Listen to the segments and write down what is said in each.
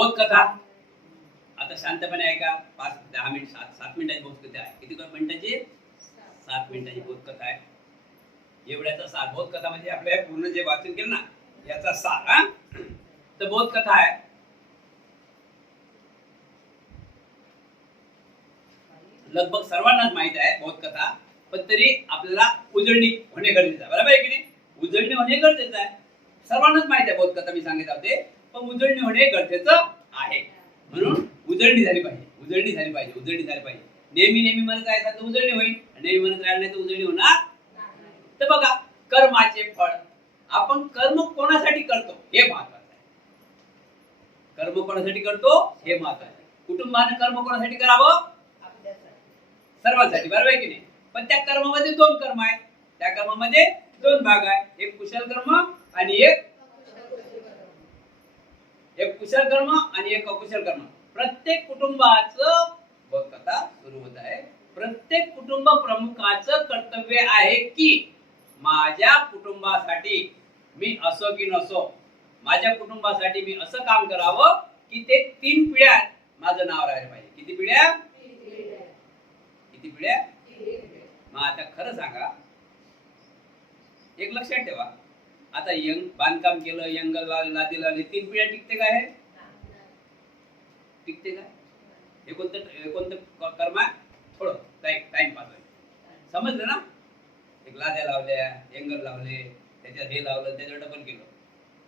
बोधकथा. आता शांतपणे ऐका. 5-10 मिनिट 7 मिनिटाची बोधकथा आहे. किती मिनिटाची? 7 मिनिटाची बोधकथा आहे. एवढ्याचा सार. बोधकथा म्हणजे आपल्या पूर्ण जे वाचन केलं ना याचा सार. हा, तर बोधकथा आहे. लगभग सर्वांनाच माहित आहे बोधकथा, पण तरी आपल्याला उजळणी होणे गरजेचं आहे. बरोबर आहे की नाही? उजळणी होणे गरजेचं आहे. सर्वांनाच माहित आहे बोधकथा मी सांगितलं होते, पण उजळणी होणे गरजेचं आहे. म्हणून उजळणी झाली पाहिजे. उजळणी झाली पाहिजे. उजळणी झाली पाहिजे. नेहमी म्हणत राहायचं तर उजळणी होईल. नेहमी म्हणत राहिलं नाही तर उजळणी होणार. तर बघा, कर्माचे फळ. आपण कर्म कोणासाठी करतो हे महत्वाचं आहे. कर्म कोणासाठी करतो हे महत्वाचं आहे. कुटुंबाने कर्म कोणासाठी करावं? सर्वांसाठी. बरोबर आहे की नाही? पण त्या कर्मामध्ये 2 कर्म आहेत. त्या कर्मामध्ये 2 भाग आहेत. एक कुशल कर्म आणि एक कुशल कर्म आणि एक अकुशल कर्म. प्रत्येक कुटुंबाचं बोधकथा सुरू होत आहे. प्रत्येक कुटुंब प्रमुखाचं कर्तव्य आहे की माझ्या कुटुंबासाठी मी असो की नसो, माझ्या कुटुंबासाठी मी असं काम करावं की ते 3 पिढ्या माझं नाव राहायला पाहिजे. किती पिढ्या? किती पिढ्या? मग आता खरं सांगा, एक लक्षात ठेवा. आता बांधकाम केलं, यंगल लादी लावली, 3 पिढ्या टिकते काय? हे टिकते काय? हे कोणतं कर्म आहे? थोडं टाइमपास आहे. समजलं ना? एक लाद्या लावल्या, यंगल लावले, त्याच्यात हे लावलं, त्याच्यावर डबल केलं,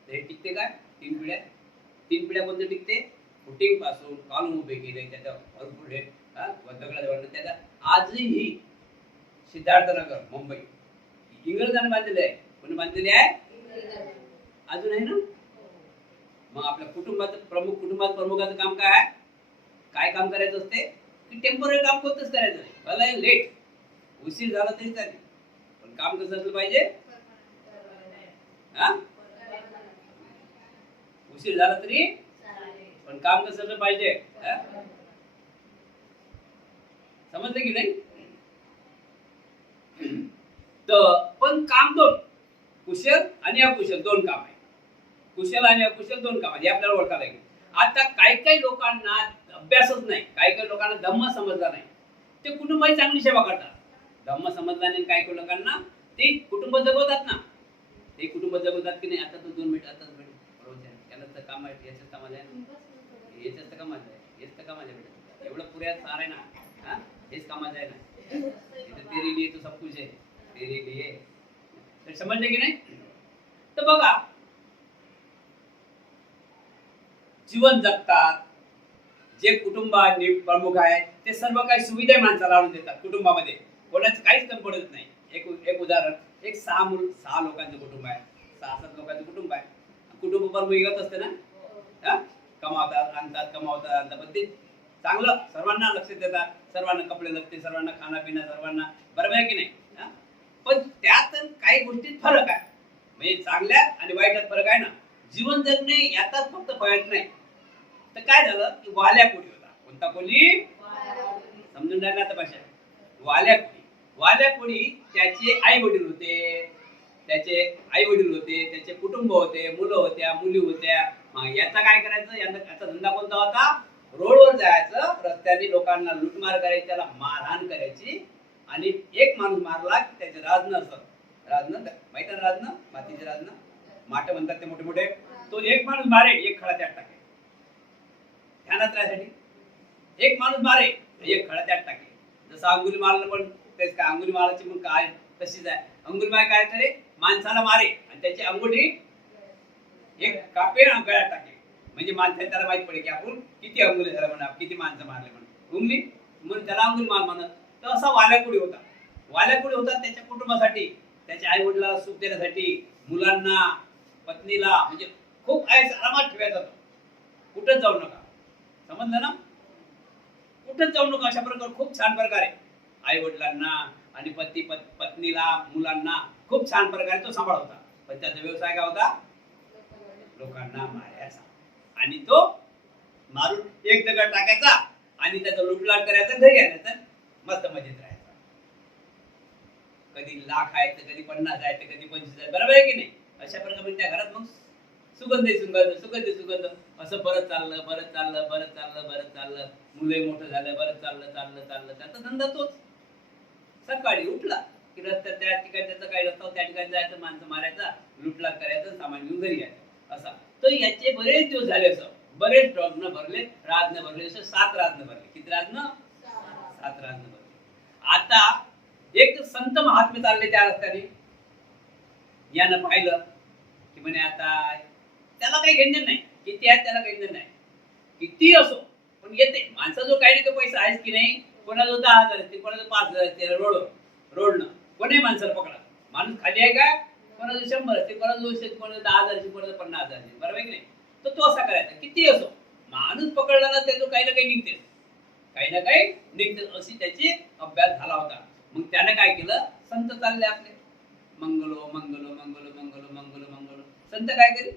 तर हे टिकते काय? 3 पिढ्या. 3 पिढ्या कोणतं टिकते? फुटिंग पासून कॉलम उभे केले, त्याच्या भरपूर हे दगडाजवळ त्याच्या आजही सिद्धार्थनगर मुंबई इंग्रजांनी बांधलेले आहे. कोणी बांधलेले आहे? अजून आहे ना. मग आपल्या कुटुंबाचं प्रमुखाचं काम काय आहे? काय काम करायचं असते? की टेम्पररी काम कोणतंच करायचं नाही. भला लेट उशीर झाला तरी चालेल, पण काम कसं असलं पाहिजे? हा, उशीर झाला तरी पण काम कसं असलं पाहिजे? समजलं की नाही? तर पण काम 2, कुशल आणि अकुशल 2 काम आहे. कुशल आणि अकुशल 2 काम आहे. हे आपल्याला ओळखायला लागेल. आता काही लोकांना अभ्यासच नाही, काही लोकांना धम्म समजला नाही, ते कुटुंबाची चांगली सेवा करतात. धम्म समजला नाही काही लोकांना ते कुटुंब जगवतात ना. ते कुटुंब जगवतात की नाही. आता तो 2 मिनिट आता बरोबर आहे. त्याला तर काम आहे, याच्याच कामाला आहे ना, याच्याच तर कामाला आहे, हेच तर कामाला आहे. एवढं पुऱ्या सार आहे ना. हा, हेच कामाला आहे ना. तेरे लिए तो सब कुछ है, तेरे लिए. तर समजले की नाही? तर बघा, जीवन जगतात जे कुटुंबाचे प्रमुख आहेत ते सर्व काही सुविधा माणसाला आणून देतात. कुटुंबामध्ये कोणाचं काहीच कमी पडत नाही. एक उदाहरण, एक 6 लोकांचं कुटुंब आहे, 6-7 लोकांचं कुटुंब आहे. कुटुंब प्रमुख येत असते ना. हा, कमावतात आणतात, पण ते चांगलं सर्वांना लक्ष देतात, सर्वांना कपडे लागते, सर्वांना खाना पिना, सर्वांना. बरोबर आहे की नाही? पण त्यात काही गोष्टीत फरक आहे. म्हणजे चांगल्यात आणि वाईटात फरक आहे ना. जीवन जगणे यातच फक्त फरक नाही. तर काय झालं की वाल्या कोळी होता. कोणता कोळी? समजून राहिला आता भाषा. वाल्या कोळी त्याचे आई वडील होते, त्याचे कुटुंब होते, मुलं होत्या, मुली होत्या. मग याचा काय करायचं? याचा धंदा कोणता होता? रोडवर जायचं, रस्त्याने लोकांना लुटमार करायची, त्याला मारहाण करायची. आणि एक माणूस मारला की त्याचे राजन माहिती आहे? राजन, मातीचे राजन, माठ म्हणतात ते मोठे मोठे. तो एक माणूस मारे, एक खडा त्यात टाके. ध्यानात राहण्यासाठी एक माणूस मारे, एक खडा त्यात टाके. जसं अंगुली मारलं, पण तेच काय अंगुली मारायची म्हणून काय तशीच आहे. अंगुली मार काय करे? माणसाला मारे आणि त्याची अंगुली एक कापे गळ्यात टाके. म्हणजे माणसाला त्याला माहित पडे की आपण किती अंगुली झाला म्हणा, किती माणसं मारले म्हणून. उंगली म्हणून त्याला अंगुली मार म्हणत. तर असा वाल्याकुडी होता. त्याच्या कुटुंबासाठी, त्याच्या आई वडिलांना सुख देण्यासाठी, मुलांना, पत्नीला, म्हणजे खूप आरामात ठेवायचा तो. कुठंच जाऊ नका. समजलं ना? कुठंच जाऊ नका. अशा प्रकारे खूप छान प्रकारे आई वडिलांना आणि पत्नीला, मुलांना खूप छान प्रकारे तो सांभाळ होता. पण त्याचा व्यवसाय काय होता? लोकांना मारायचा. आणि तो मारून एक दगड टाकायचा आणि त्याचा लुटलाट करायचा, घरी आणायचा, मस्त मजेत राहायचा. कधी लाख आहेत तर कधी 50 आहेत तर कधी 25 आहेत. बरोबर आहे की नाही? अशा प्रकारे त्या घरात मग सुगंध असं बरं चाललं बरं चाललं बरं चाललं बरं चाललं, मुलंही मोठं झालं, बरं चाललं चाललं चाललं, त्याचा धंदा तोच. सकाळी उठला की रस्त्यात त्या ठिकाणी त्याचा काही रस्ता त्या ठिकाणी जायचं, माणसं मारायचा, लुटलाट करायचं, सामान घेऊन घरी यायचं असा. तर याचे बरेच दिवस झाले, असं बरेच रत्न भरले, राजनं भरले, असं 7 राजनं भरले. किती राजनं? 7 राजनं भरले. आता एक संत महात्मे चालले त्या रस्त्याने, यानं पाहिलं की म्हणे आता त्याला काही घेणं नाही, किती आहे त्याला घेणं नाही, किती असो पण येते माणसा जो काही नाही तो पैसा आहेच की नाही. कोणाजवळ 10,000 असते, कोणाजवळ 5,000 असते, रोडनं कोणी माणसाला पकडा, माणूस खाली आहे का? कोणाजवळ 100 असते, कोणाजवळ कोणाजवळ 10,000 असते, कोणाजवळ 50,000 असते, बरोबर की नाही. तर तो असा करायचा, किती असो माणूस पकडला ना त्याचं काही ना काही निघते, काही ना काही निघते, अशी त्याची अभ्यास झाला होता. मग त्याने काय केलं, संत चालले आपले, मंगलो मंगलो मंगलो मंगलो मंगलो मंगलो. संत काय करी,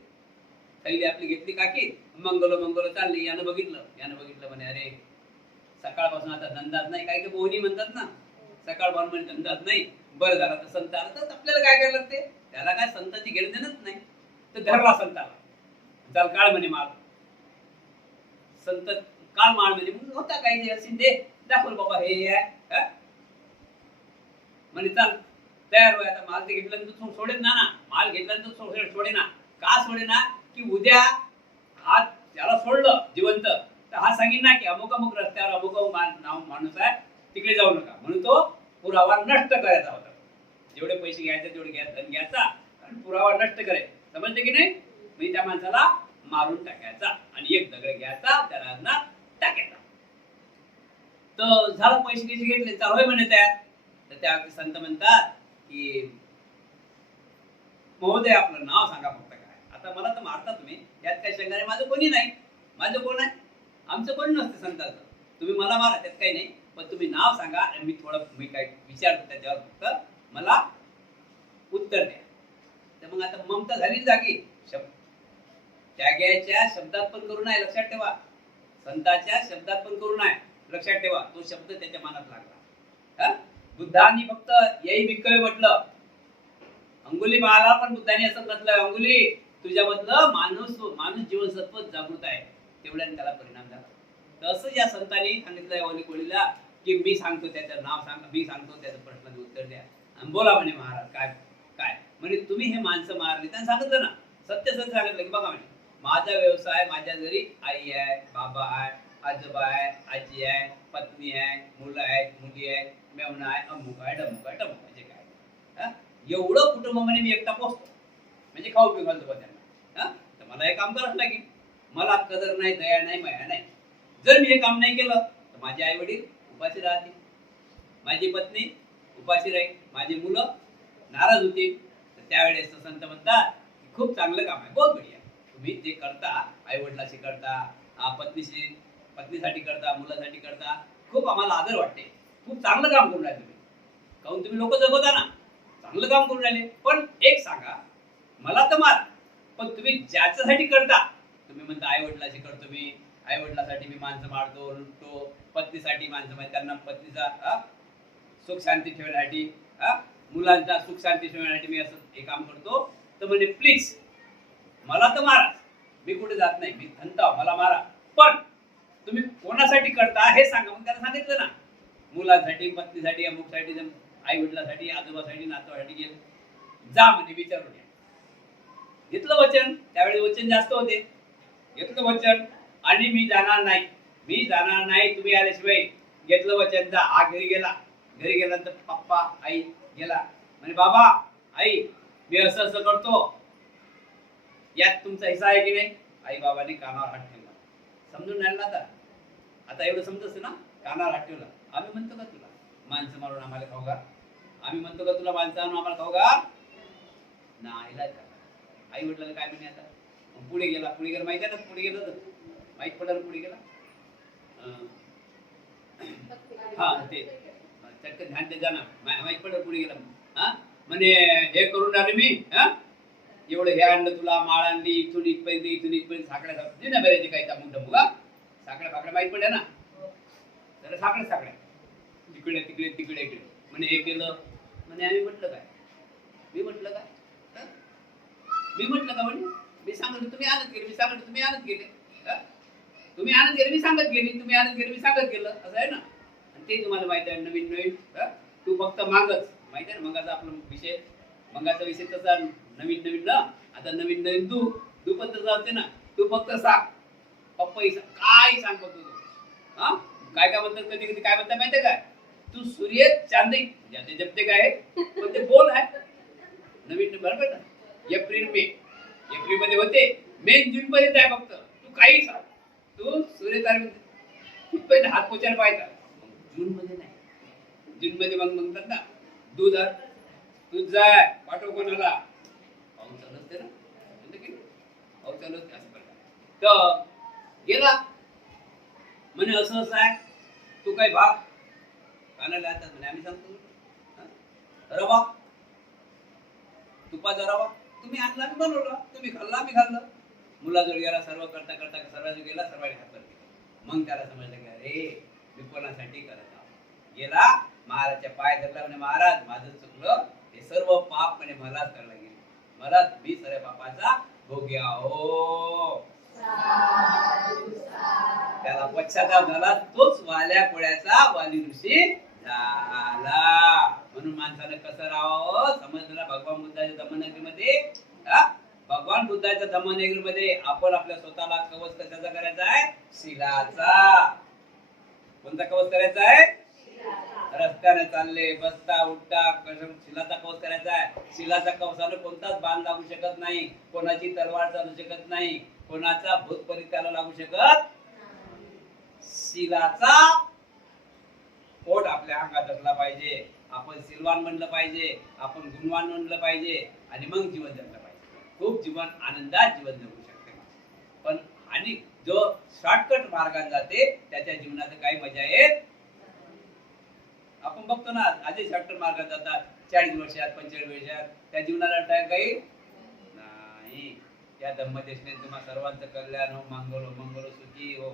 थैली आपली घेतली काकी, मंगलो मंगलो चालली. यानं बघितलं म्हणे अरे सकाळपासून आता धंदाच नाही, काही बोहनी म्हणतात ना, सकाळपासून म्हणे धंदाच नाही, बरं झालं तर संत आला, तर आपल्याला काय करायला लागते, त्याला काय संताची घेणं देणंच नाही. तर धरला संताला, चाल काळ म्हणे माल. संत काळ माळ म्हणजे मग होता काही असेल दे, दाखवलं बाबा हे आहे म्हणे, चाल तयार होय. आता माल ते घेतल्यानंतर सोडेन ना, माल घेतल्यानंतर सोडे ना. का सोडे ना, की उद्या हा त्याला सोडलं जिवंत तर हा सांगेन ना की अमुक अमुक रस्त्यावर अमुक अमुक माणूस आहे, तिकडे जाऊ नका, म्हणून तो पुरावा नष्ट करायचा होता. जेवढे पैसे घ्यायचे तेवढे घ्यायचा आणि पुरावा नष्ट करायचा, समजते की नाही. मी त्या माणसाला मारून टाकायचा आणि एक दगड घ्यायचा, त्याला अन्नात टाकायचा. तर झालं, पैसे किती घेतले, चालू आहे म्हणे त्या. तर त्या संत म्हणतात की महोदय आपलं नाव सांगा फक्त काय. आता मला तर मारता तुम्ही, यात काही शंका नाही, माझं कोणी नाही. माझं कोण आहे, आमचं कोणी नसते संताचं, तुम्ही मला मारा त्यात काही नाही, पण तुम्ही नाव सांगा आणि मी काय विचारतो त्याच्यावर फक्त मला उत्तर द्या. तर मग आता ममता झाली जागी, त्याग्याच्या शब्दात पण करू नये, लक्षात ठेवा. संताच्या शब्दात पण करू नये, लक्षात ठेवा. तो शब्द त्याच्या मनात लागला. बुद्धांनी फक्त येई भिक्कवे म्हटलं, अंगुली माला पण बुद्धांनी असं म्हटलं, अंगुली तुझ्यामधलं माणूस जीवनसत्व जागृत आहे, तेवढ्याने त्याला परिणाम झाला. तसं या संतांनी सांगितलं ओली कोळीला की मी सांगतो त्याचं नाव सांगा, मी सांगतो त्याचं प्रश्नाचं उत्तर द्या आणि बोला म्हणे महाराज काय काय म्हणजे तुम्ही हे माणसं मारली. त्यांनी सांगितलं ना, सत्य सांगितलं की बघा म्हणे माझा व्यवसाय, माझ्या घरी आई आहे, बाबा आहे, आजोबा आहे, आजी आहे, पत्नी आहे, मुलं आहेत, मुली आहेत, मेवणा आहे, अमुक आहे, डमुक आहे, टमुक म्हणजे काय, एवढं कुटुंब म्हणे मी एकटा पोचतो, म्हणजे खाऊ पिऊ घालतो त्यांना. तर मला हे काम करावं लागेल, मला कदर नाही, दया नाही, माया नाही. जर मी हे काम नाही केलं तर माझे आई वडील उपाशी राहतील, माझी पत्नी उपाशी राहील, माझी मुलं नाराज होतील. तर त्यावेळेस संत म्हणतात की खूप चांगलं काम आहे, बहुत बढिया, तुम्ही ते करता, आई वडिलाशी करता, पत्नीसाठी करता, मुलासाठी करता, खूप आम्हाला आदर वाटते, खूप चांगलं काम करून राहिले तुम्ही. काहून तुम्ही लोक जगवता ना, चांगलं काम करून राहिले. पण एक सांगा, मला तर मार, पण तुम्ही ज्याच्यासाठी करता, तुम्ही म्हणता आई वडिलाशी करतो मी, आई वडिलासाठी मी माणसं मारतो, लुटतो, पत्नीसाठी माणसं मारतो, त्यांना पत्नीचा सुख शांती ठेवण्यासाठी, मुलांचा सुख शांती ठेवण्यासाठी मी असं हे काम करतो. तर म्हणजे प्लीज मला तर मारा, मी कुठे जात नाही, मी धनता, मला मारा, पण तुम्ही कोणासाठी करता हे सांगा. मग त्याला सांगितलं ना, मुलांसाठी, पत्नीसाठी, अमुकसाठी, आई वडिलांसाठी, आजोबासाठी, नातवासाठी गेले, जा म्हणजे विचारून या. घेतलं वचन, त्यावेळी वचन जास्त होते, घेतलं वचन आणि मी जाणार नाही तुम्ही आल्याशिवाय, घेतलं वचन, जा. हा घरी गेल्यानंतर पप्पा आई गेला म्हणजे बाबा आई मी असं असं करतो, यात तुमचा हिस्सा आहे की नाही. आई बाबाने कानावर हात ठेवला, समजून नाही ना आता एवढं समजत ना, कानावर हात ठेवला. आम्ही म्हणतो का तुला माणसं मारून आम्हाला खाऊ घाल, आम्ही म्हणतो का तुला माणसं आणून आम्हाला खाऊ घाल, नाही. आई वडिलांना काय म्हणे आता, पुढे गेला माहिती आहे ना, पुढे गेलं तर माहित पडलं, पुढे गेला ते चटकन ध्यान ते जाणार, माहित पडलं पुढे गेला. म्हणजे हे करून आले मी, एवढं हे आणलं तुला, माळ आणली, इथून इथपर्यंत साकड्या दे ना बऱ्याचे काही तामून डमू, साकड्या माहित पडल्या ना, तर साकड्या तिकडे इकडे म्हणजे हे केलं म्हणजे आम्ही म्हटलं काय, मी म्हटलं का म्हणजे मी सांगतो तुम्ही आणत गेले, मी सांगतो तुम्ही आणत गेले, हा? तुम्ही आनंद गेले मी सांगत गेली, तुम्ही आनंद गेले मी सांगत गेलं, असं आहे ना. आणि ते तुम्हाला माहिती आहे नवीन नवीन. हा? तू फक्त मागच, माहिती आहे ना मंगाचा आपला विषय, मंगाचा विषय तसा नवीन नवीन ना. आता नवीन नवीन तू तू पण तसं असते ना. तू फक्त सांग, पप्पा काय सांग फक्त तू. हा, काय काय म्हणतात कधी कधी काय म्हणतात माहितीये काय, तू सूर्य चांदी ज्याचे जपते काय पण ते बोल आहे नवीन बरोबर ना. एप्रिल मध्ये होते, मे जून मध्ये आहे फक्त. तू काही सांग, तू सूर्य तारे पहिले हात पोचायला पाहिजे. जून मध्ये नाही, जून मध्ये मग म्हणतात ना दूध दूध जाय पाठव कोणाला, पाऊस चालू असते ना, पाऊस चालू असते असं करतात. तर गेला म्हणे असं असं आहे, तू काय भाग कानाला येतात म्हणे, आम्ही सांगतो रवा, तुपाचा रवा तुम्ही आणला मी बनवला, तुम्ही खाल्ला मी खाल्लं. मुलाजवळ गेला, सर्व करता करता सर्वांनी गेला, सर्वांनी हात केला. मग त्याला समजलं की अरे मी कोणासाठी करत आहो. गेला महाराजच्या पाय धरला म्हणे, महाराज माझं चुकलं, हे सर्व पाप म्हणे मलाच करायला गेले, मला मी सर्व पापाचा भोग्या हो. त्याला पश्चाताप झाला, तोच वाल्या कोळ्याचा वाली ऋषी झाला. म्हणून माणसाने कसं राहावं समजलं. भगवान बुद्धाच्या धम्मनगरीमध्ये, भगवान बुद्धाच्या धम्मनगरीमध्ये आपण आपल्या स्वतःला कवच कशाचा करायचा आहे, शिलाचा. कोणता कवच करायचा आहे, रस्त्याने चालले बसता उठता शिलाचा कवच करायचा आहे. शिलाचा कवचाने कोणताच बाण लागू शकत नाही, कोणाची तलवार चालू शकत नाही, कोणाचा भूतपरी त्याला लागू शकत. शिलाचा कोट आपल्या अंगात असला पाहिजे, आपण सिलवान म्हणलं पाहिजे, आपण गुणवान म्हणलं पाहिजे, आणि मग जीवन जगलं पाहिजे. खूप जीवन आनंदात जीवन जगू शकते. पण आणि जो शॉर्टकट मार्गाने जाते त्याच्या जीवनात काही मजा येत. आपण बघतो ना आधी शॉर्टकट मार्गात जातात 40 वर्षात 45 वर्षात, त्या जीवनाला काही नाही. त्या धम्मदेशने तुम्हा सर्वांचं कल्याण हो, मंगल हो, मंगल सुखी हो.